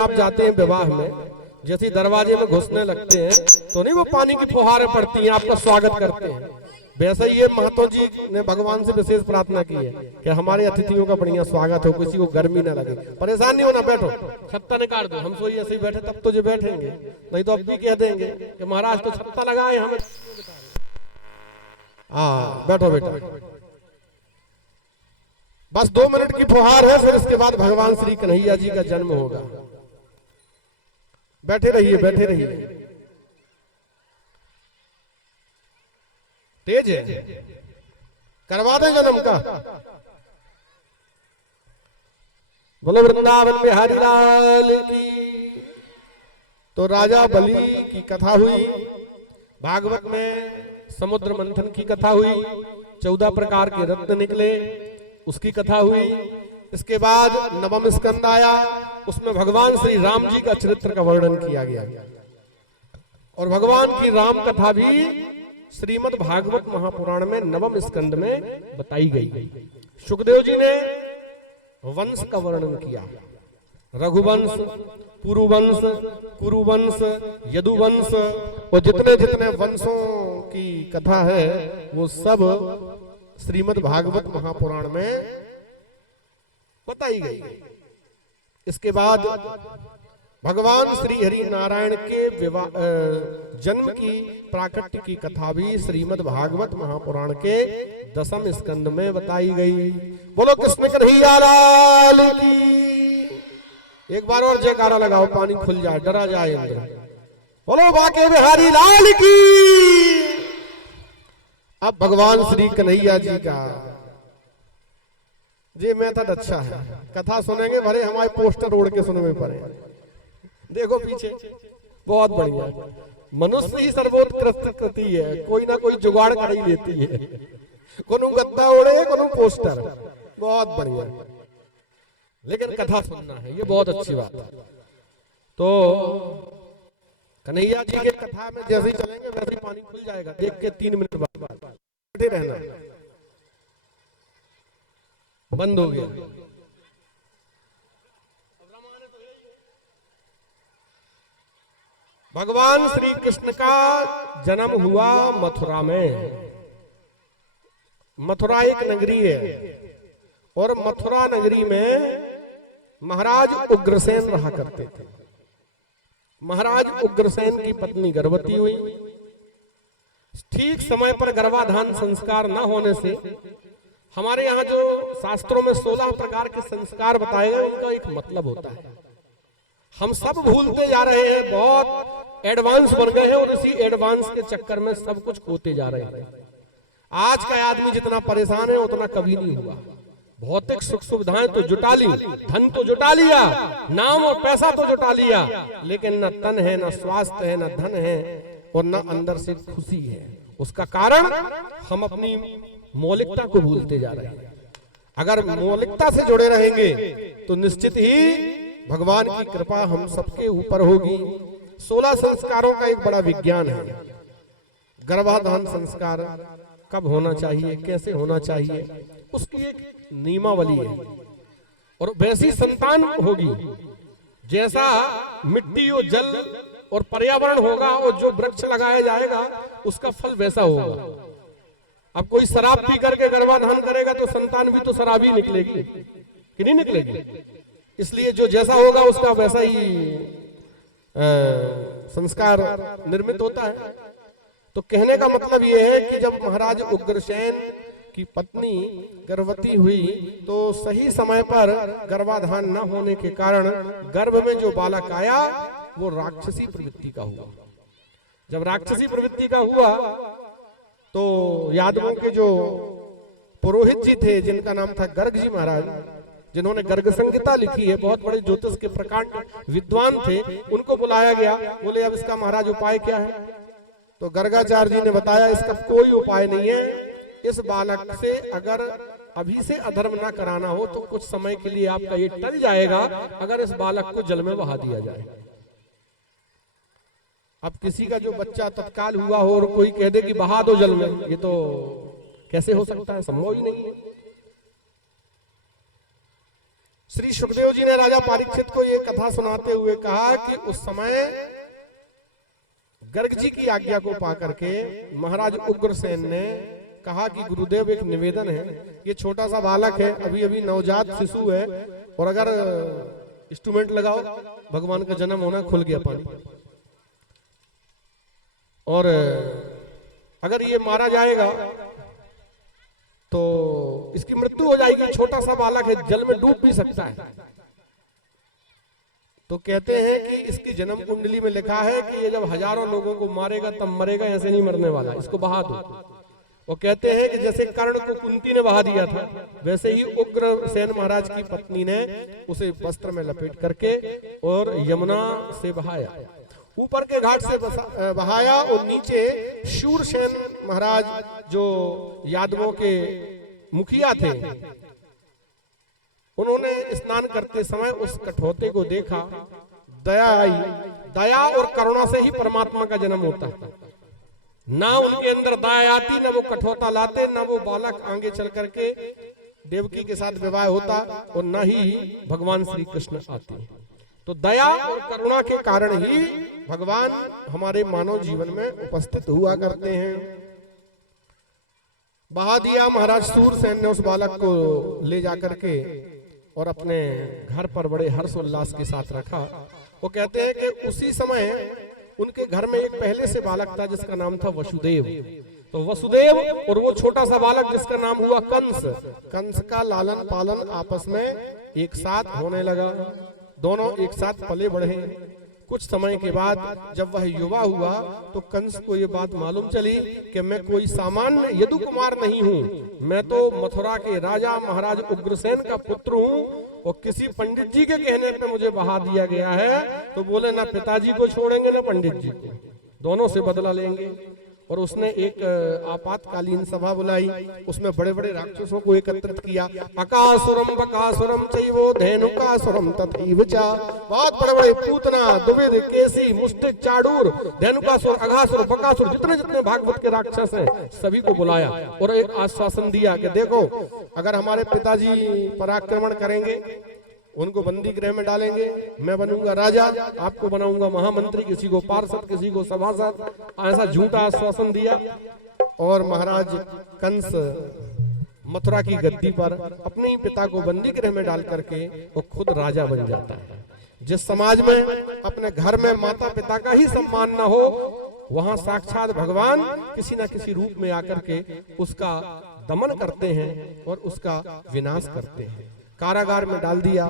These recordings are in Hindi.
आप जाते हैं विवाह में, जैसे दरवाजे में घुसने लगते हैं तो नहीं वो पानी की फुहारें पड़ती हैं, आपका स्वागत करते हैं। वैसे ही ये महतो जी ने भगवान से विशेष प्रार्थना की है कि हमारे अतिथियों का बढ़िया स्वागत हो, किसी को गर्मी ना लगे। परेशान नहीं होना, बैठो, छत्ता निकाल दो। हम सोई ऐसे ही बैठे तब तो जो बैठेंगे, नहीं तो अब भी कह देंगे कि महाराज तो छत्ता लगाए हमें। हाँ बैठो बेटा, बस 2 मिनट की फुहार है, फिर इसके बाद भगवान श्री कन्हैया जी का जन्म होगा। बैठे रहिए, बैठे रहिए। तेज है, करवा दें जन्म का। बोलो वृंदावन में हरि लाल की। तो राजा बलि की कथा हुई, भागवत में समुद्र मंथन की कथा हुई, 14 प्रकार के रत्न निकले, उसकी कथा हुई। इसके बाद नवम स्कंद आया, उसमें भगवान श्री राम जी का चरित्र का वर्णन किया गया और भगवान की राम कथा भी श्रीमद् भागवत महापुराण में नवम स्कंद में बताई गई। सुखदेव जी ने वंश का वर्णन किया, रघुवंश, पुरुवंश, कुरुवंश, यदुवंश, और जितने जितने वंशों की कथा है वो सब श्रीमद् भागवत महापुराण में बताई गई। इसके बाद भगवान श्री हरि नारायण के जन्म की प्राकट्य की कथा भी श्रीमद् भागवत महापुराण के 10वें स्कंद में बताई गई। बोलो कृष्ण कन्हैया लाल की। एक बार और जयकारा लगाओ, पानी खुल जाए, डरा जाए इंद्र। बोलो बाके बिहारी लाल की। अब भगवान श्री कन्हैया जी का ये मेथड अच्छा है, कथा सुनेंगे भले हमारे पोस्टर ओढ़ के सुनने पड़े। देखो पीछे बहुत बढ़िया, मनुष्य ही सर्वोत्कृष्ट कृति है, कोई ना कोई जुगाड़ कर ही लेती है। कोनो गद्दा ओढ़े, कोनो पोस्टर, बहुत बढ़िया। लेकिन कथा सुनना है, ये बहुत अच्छी बात है। तो कन्हैया जी के कथा में जैसे ही चलेंगे वैसे ही पानी खुल जाएगा, देख के 3 मिनट बाद बैठे रहना। बंद हो गया। भगवान श्री कृष्ण का जन्म हुआ मथुरा में। मथुरा एक नगरी है और मथुरा नगरी में महाराज उग्रसेन रहा करते थे। महाराज उग्रसेन की पत्नी गर्भवती हुई। ठीक समय पर गर्भाधान संस्कार न होने से हमारे यहाँ जो शास्त्रों में 16 प्रकार के संस्कार बताए गए उनका एक मतलब होता है। हम सब भूलते जा रहे हैं, बहुत एडवांस बन गए हैं और इसी एडवांस के चक्कर में सब कुछ खोते जा रहे हैं। आज का आदमी जितना परेशान है उतना कभी नहीं हुआ। भौतिक सुख सुविधाएं तो जुटा ली, धन तो जुटा लिया, नाम और पैसा तो जुटा लिया, लेकिन न तन है, न स्वास्थ्य है, न धन है और न अंदर से खुशी है। उसका कारण हम अपनी मौलिकता को भूलते जा रहे हैं। अगर मौलिकता से जुड़े रहेंगे तो निश्चित ही भगवान की कृपा हम सबके ऊपर होगी। 16 संस्कारों का एक बड़ा विज्ञान है। गर्भाधान संस्कार कब होना चाहिए, कैसे होना चाहिए, उसकी एक नियमावली है। और वैसी संतान होगी जैसा मिट्टी और जल और पर्यावरण होगा और जो वृक्ष लगाया जाएगा उसका फल वैसा होगा। अब कोई शराब पी करके गर्भाधान करेगा तो संतान भी तो शराबी निकलेगी कि नहीं निकलेगी। इसलिए जो जैसा होगा उसका वैसा ही संस्कार निर्मित होता है। तो कहने का मतलब यह है कि जब महाराज उग्रसेन की पत्नी गर्भवती हुई तो सही समय पर गर्भाधान न होने के कारण गर्भ में जो बालक आया वो राक्षसी प्रवृत्ति का हुआ। जब राक्षसी प्रवृत्ति का हुआ तो यादवों के जो पुरोहित जी थे जिनका नाम था गर्ग जी महाराज, जिन्होंने गर्ग संहिता लिखी है, बहुत बड़े ज्योतिष के प्रकांड विद्वान थे, उनको बुलाया गया। बोले अब इसका महाराज उपाय क्या है? तो गर्गाचार्य जी ने बताया इसका कोई उपाय नहीं है। इस बालक से अगर अभी से अधर्म ना कराना हो तो कुछ समय के लिए आपका ये टल जाएगा अगर इस बालक को जल में बहा दिया जाए। अब किसी का जो बच्चा तत्काल हुआ हो और कोई कह दे कि बहा दो जल में, ये तो कैसे हो सकता है, संभव ही नहीं है। श्री सुखदेव जी ने राजा परीक्षित को ये कथा सुनाते हुए कहा कि उस समय गर्ग जी की आज्ञा को पाकर के महाराज उग्रसेन ने कहा कि गुरुदेव एक निवेदन है, ये छोटा सा बालक है, अभी अभी नवजात शिशु है, और अगर इंस्ट्रूमेंट लगाओ भगवान का जन्म होना खुल गया पानी, और अगर ये मारा जाएगा तो इसकी मृत्यु हो जाएगी, छोटा सा बालक है, जल में डूब भी सकता है। तो कहते हैं कि इसकी जन्म कुंडली में लिखा है कि ये जब हजारों लोगों को मारेगा तब मरेगा, ऐसे नहीं मरने वाला, इसको बहा दो। वो कहते हैं कि जैसे कर्ण को कुंती ने बहा दिया था, वैसे ही उग्रसेन महाराज की पत्नी ने उसे वस्त्र में लपेट करके और यमुना से बहाया, ऊपर के घाट से बहाया, और नीचे शूरसेन महाराज जो यादवों के मुखिया थे, उन्होंने स्नान करते समय उस कठौते को देखा, दया आई। दया और करुणा से ही परमात्मा का जन्म होता है। ना उनके अंदर दया आती, ना वो कठौता लाते, ना वो बालक आगे चल करके देवकी के साथ विवाह होता, और ना ही भगवान श्री कृष्ण आते। तो दया और करुणा के कारण ही भगवान हमारे मानव जीवन में उपस्थित हुआ करते हैं। बहा दिया महाराज शूरसेन ने उस बालक को ले जाकर के और अपने घर पर बड़े हर्ष उल्लास के साथ रखा। वो कहते हैं कि उसी समय उनके घर में एक पहले से बालक था जिसका नाम था वसुदेव। तो वसुदेव और वो छोटा सा बालक जिसका नाम हुआ कंस, कंस का लालन पालन आपस में एक साथ होने लगा, दोनों एक साथ पले बढ़े। कुछ समय के बाद जब वह युवा हुआ तो कंस को ये बात मालूम चली कि मैं कोई सामान्य यदु कुमार नहीं हूँ, मैं तो मथुरा के राजा महाराज उग्रसेन का पुत्र हूँ, और किसी पंडित जी के कहने पे मुझे बहा दिया गया है। तो बोले ना पिताजी को छोड़ेंगे ना पंडित जी को, दोनों से बदला लेंगे। और उसने एक आपातकालीन सभा बुलाई, उसमें बड़े बड़े राक्षसों को एकत्रित किया। अकासुरम बकासुरम चैवो धेनुकासुरम तथैव च, बहुत बड़े बड़े पूतना, दुविध, केसी, मुष्टिक, चाडूर, धेनुकासुर, अघासुर, बकासुर, जितने जितने भागवत के राक्षस हैं सभी को बुलाया और एक आश्वासन दिया कि देखो अगर हमारे पिताजी पराक्रमण करेंगे, उनको बंदी गृह में डालेंगे, मैं बनूंगा राजा, आपको बनाऊंगा महामंत्री, किसी को पार्षद, किसी को सभासद, ऐसा झूठा आश्वासन दिया। और महाराज कंस मथुरा की गद्दी पर अपने ही पिता को बंदी गृह में डाल करके वो खुद राजा बन जाता है। जिस समाज में अपने घर में माता पिता का ही सम्मान न हो, वहां साक्षात भगवान किसी न किसी रूप में आकर के उसका दमन करते हैं और उसका विनाश करते हैं। कारागार में डाल दिया,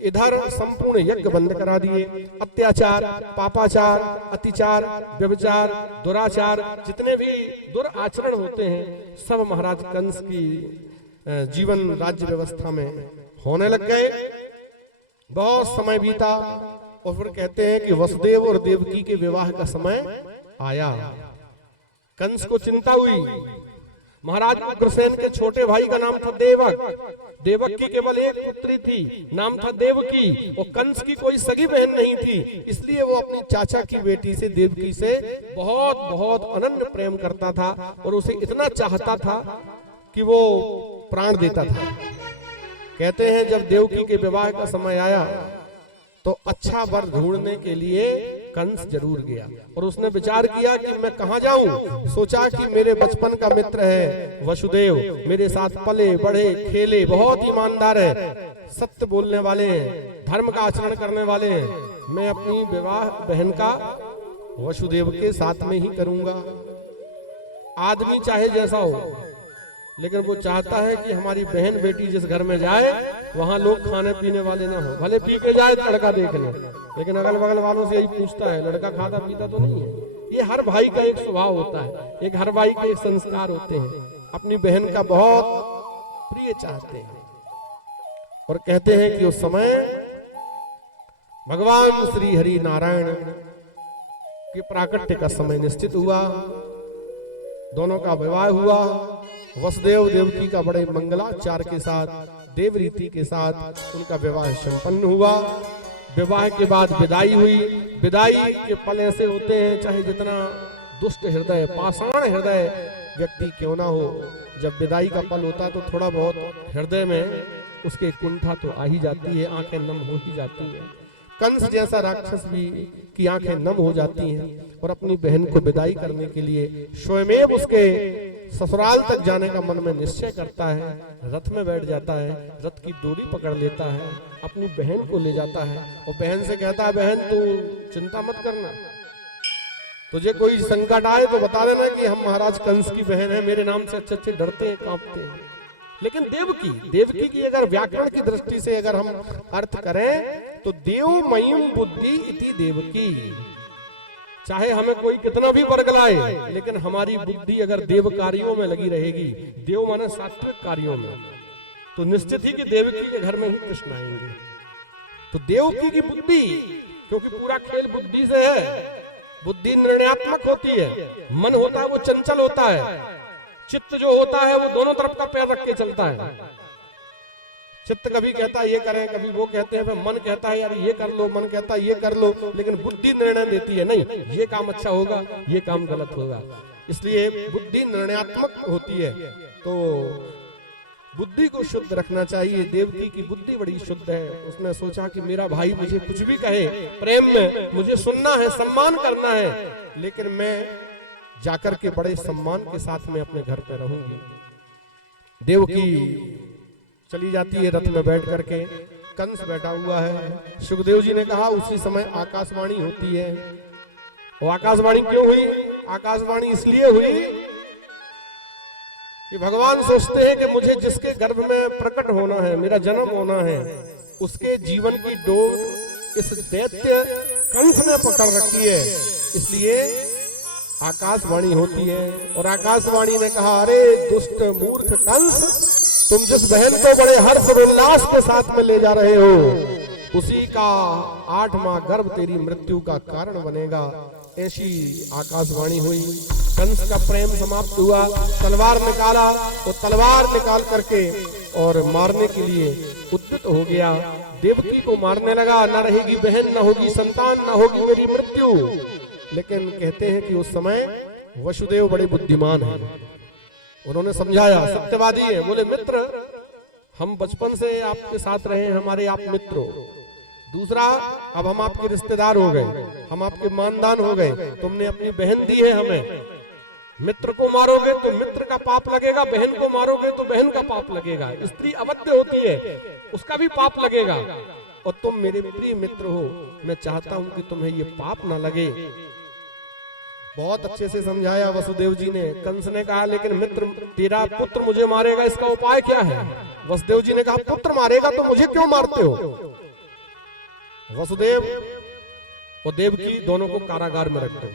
इधर संपूर्ण यज्ञ बंद करा दिए, अत्याचार, पापाचार, अतिचार, व्यभिचार, दुराचार, जितने भी दुराचरण होते हैं सब महाराज कंस की जीवन राज्य व्यवस्था में होने लग गए। बहुत समय बीता और फिर कहते हैं कि वसुदेव और देवकी के विवाह का समय आया। कंस को चिंता हुई। महाराज उग्रसेन के छोटे भाई का नाम था देवक, देवक की केवल एक पुत्री थी, नाम था देवकी, और कंस की कोई सगी बहन नहीं थी, इसलिए वो अपनी चाचा की बेटी से देवकी से बहुत बहुत अनन्य प्रेम करता था और उसे इतना चाहता था कि वो प्राण देता था। कहते हैं जब देवकी के विवाह का समय आया तो अच्छा वर ढूंढने के लिए कंस जरूर गया और उसने विचार किया कि मैं कहां जाऊं। सोचा कि मेरे बचपन का मित्र है वसुदेव, मेरे साथ पले बढ़े खेले, बहुत ईमानदार है, सत्य बोलने वाले हैं, धर्म का आचरण करने वाले हैं, मैं अपनी विवाह बहन का वसुदेव के साथ में ही करूंगा। आदमी चाहे जैसा हो, लेकिन वो चाहता है कि हमारी बहन बेटी जिस घर में जाए वहां लोग खाने पीने वाले ना हो, भले पी के जाए लड़का देखने, लेकिन अगल बगल वालों से यही पूछता है लड़का खाता पीता तो नहीं है। ये हर भाई का एक स्वभाव होता है, एक हर भाई के एक संस्कार होते हैं, अपनी बहन का बहुत प्रिय चाहते हैं। और कहते हैं कि उस समय भगवान श्री हरि नारायण के प्राकट्य का समय निश्चित हुआ, दोनों का विवाह हुआ। वसुदेव देवकी का बड़े मंगलाचार के साथ, देव रीति के साथ उनका विवाह संपन्न हुआ। विवाह के बाद विदाई हुई। विदाई के पल ऐसे होते हैं, चाहे जितना दुष्ट हृदय, पाषाण हृदय व्यक्ति क्यों ना हो, जब विदाई का पल होता है तो थोड़ा बहुत हृदय में उसके कुंठा तो आ ही जाती है, आंखें नम हो ही जाती हैं। कंस जैसा राक्षस भी की आंखें नम हो जाती हैं और अपनी बहन को विदाई करने के लिए स्वयमेव उसके ससुराल तक जाने का मन में निश्चय करता है। रथ में बैठ जाता है, रथ की डोरी पकड़ लेता है, अपनी बहन को ले जाता है और बहन से कहता है, बहन तू चिंता मत करना, तुझे कोई संकट आए तो बता देना कि हम महाराज कंस की बहन है, मेरे नाम से अच्छे अच्छे डरते हैं, कांपते हैं। लेकिन देवकी की अगर व्याकरण की दृष्टि से अगर हम अर्थ करें तो देवमयीम बुद्धि इति देवकी। चाहे हमें कोई कितना भी वर्गलाए, लेकिन हमारी बुद्धि अगर देव कार्यों में लगी रहेगी, देव माने सात्विक कार्यों में, तो निश्चित ही कि देवकी के घर में ही कृष्ण आएंगे। तो देवकी की बुद्धि, क्योंकि पूरा खेल बुद्धि से है, बुद्धि निर्णयात्मक होती है, मन होता है वो चंचल होता है, चित्त जो होता है वो दोनों तरफ का पैर रख के चलता है। चित्त कभी कहता है ये करें, कभी वो कहते हैं, मन कहता है यार ये कर लो, मन कहता है ये कर लो, लेकिन बुद्धि निर्णय देती है नहीं, ये काम अच्छा होगा, ये काम गलत होगा। इसलिए बुद्धि निर्णयात्मक होती है, तो बुद्धि को शुद्ध रखना चाहिए। देवकी की बुद्धि बड़ी शुद्ध है, उसने सोचा कि मेरा भाई मुझे कुछ भी कहे प्रेम में, मुझे सुनना है, सम्मान करना है, लेकिन मैं जाकर के बड़े सम्मान के साथ में अपने घर पे रहूंगी। देवकी चली जाती है रथ में बैठ करके, कंस बैठा हुआ है। सुखदेव जी ने कहा उसी समय आकाशवाणी होती है। और आकाशवाणी क्यों हुई? आकाशवाणी इसलिए हुई कि भगवान सोचते हैं कि मुझे जिसके गर्भ में प्रकट होना है, मेरा जन्म होना है, उसके जीवन की डोर इस दैत्य कंस ने पकड़ रखी है, इसलिए आकाशवाणी होती है। और आकाशवाणी ने कहा, अरे दुष्ट मूर्ख कंस, तुम जिस बहन को बड़े हर्ष और उल्लास के साथ में ले जा रहे हो, उसी का 8वां गर्भ तेरी मृत्यु का कारण बनेगा। ऐसी आकाशवाणी हुई। कंस का प्रेम समाप्त हुआ, तलवार निकाला, तो तलवार निकाल करके और मारने के लिए उद्यत हो गया। देवकी को मारने लगा, न रहेगी बहन, न होगी संतान, न होगी मेरी मृत्यु। लेकिन कहते हैं कि उस समय वसुदेव बड़े बुद्धिमान हैं, उन्होंने समझाया, सत्यवादी है, बोले मित्र हम बचपन से आपके साथ रहे, हमारे आप मित्र हो। दूसरा, अब हम आपके रिश्तेदार हो गए, हम आपके मानदान हो गए, तुमने अपनी बहन दी है हमें, मित्र को मारोगे तो मित्र का पाप लगेगा, बहन को मारोगे तो बहन का पाप लगेगा, स्त्री अवध्य होती है उसका भी पाप लगेगा, और तुम मेरे प्रिय मित्र हो, मैं चाहता हूं कि तुम्हें ये पाप ना लगे। बहुत अच्छे से समझाया वसुदेव जी ने। कंस ने कहा, लेकिन मित्र तेरा पुत्र मुझे मारेगा, इसका उपाय क्या है? वसुदेव जी ने कहा, पुत्र मारेगा तो मुझे क्यों मारते हो? वसुदेव और देवकी दोनों को कारागार में रख दो,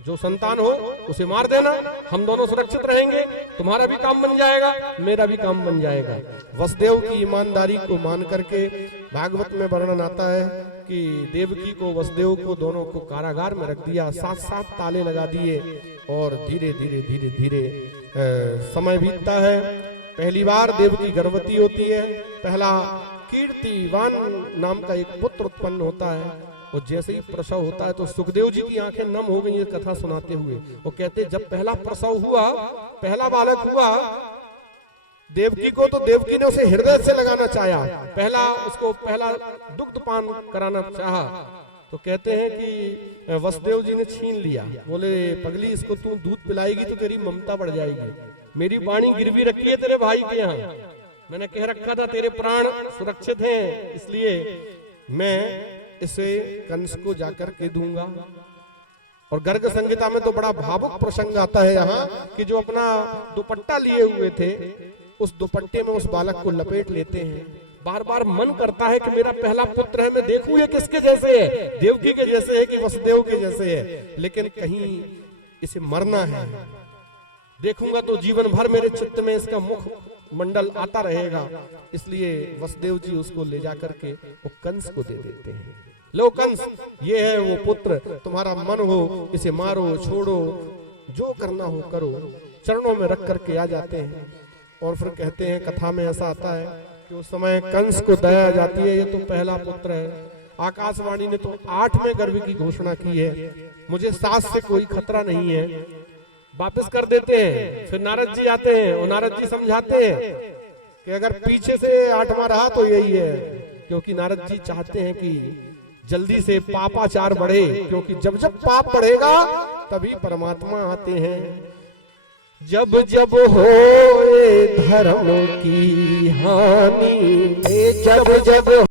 जो संतान हो उसे मार देना, हम दोनों सुरक्षित रहेंगे, तुम्हारा भी काम बन जाएगा, मेरा भी काम बन जाएगा। वसुदेव की ईमानदारी को मान करके भागवत में वर्णन आता है कि देवकी को, वसुदेव को, दोनों को कारागार में रख दिया, 7 ताले लगा दिए, और धीरे धीरे धीरे धीरे समय बीतता है। पहली बार देवकी गर्भवती होती है, पहला कीर्तिवान नाम का एक पुत्र उत्पन्न होता है, और जैसे ही प्रसव होता है तो सुखदेव जी की आंखें नम हो गई ये कथा सुनाते हुए। वो कहते जब पहला प्रसव हुआ, पहला बालक हुआ देवकी को, तो देवकी ने उसे हृदय से लगाना चाहा, पहला दुग्ध पान कराना चाहा, तो कहते हैं कि वसुदेव जी ने छीन लिया। बोले पगली, इसको तू दूध पिलाएगी तो तेरी ममता बढ़ जाएगी, मेरी वाणी गिरवी रखी है तेरे भाई के यहाँ, मैंने कह रखा था तेरे प्राण सुरक्षित हैं, इसलिए मैं इसे कंस को जाकर के दूंगा। और गर्ग संहिता में तो बड़ा भावुक प्रसंग आता है यहाँ कि जो अपना दुपट्टा लिए हुए थे, उस दुपट्टे में उस बालक को लपेट लेते हैं। बार बार मन करता है कि मेरा पहला पुत्र है, मैं देखूं ये किसके जैसे है, देवकी के जैसे है कि वसुदेव के जैसे है, लेकिन कहीं इसे मरना है, देखूंगा तो जीवन भर मेरे चित्त में इसका मुख मंडल आता रहेगा। इसलिए वसुदेव जी उसको ले जाकर के वो कंस को दे देते हैं। लो कंस, ये है वो पुत्र, तुम्हारा मन हो इसे मारो, छोड़ो, जो करना हो करो। चरणों में रख करके आ जाते हैं। और फिर कहते हैं, कथा में ऐसा आता है कि उस समय कंस को दया जाती है, ये तो पहला पुत्र है, आकाशवाणी ने तो 8वें गर्भ की घोषणा की है, मुझे सास से कोई खतरा नहीं है। वापस कर देते हैं। फिर नारद जी आते हैं और नारद जी समझाते हैं कि अगर पीछे से 8वां रहा तो यही है, क्योंकि नारद जी चाहते हैं कि जल्दी से पापाचार बढ़े, क्योंकि जब जब पाप बढ़ेगा तभी परमात्मा आते हैं। जब जब होए धर्म की हानि, जब जब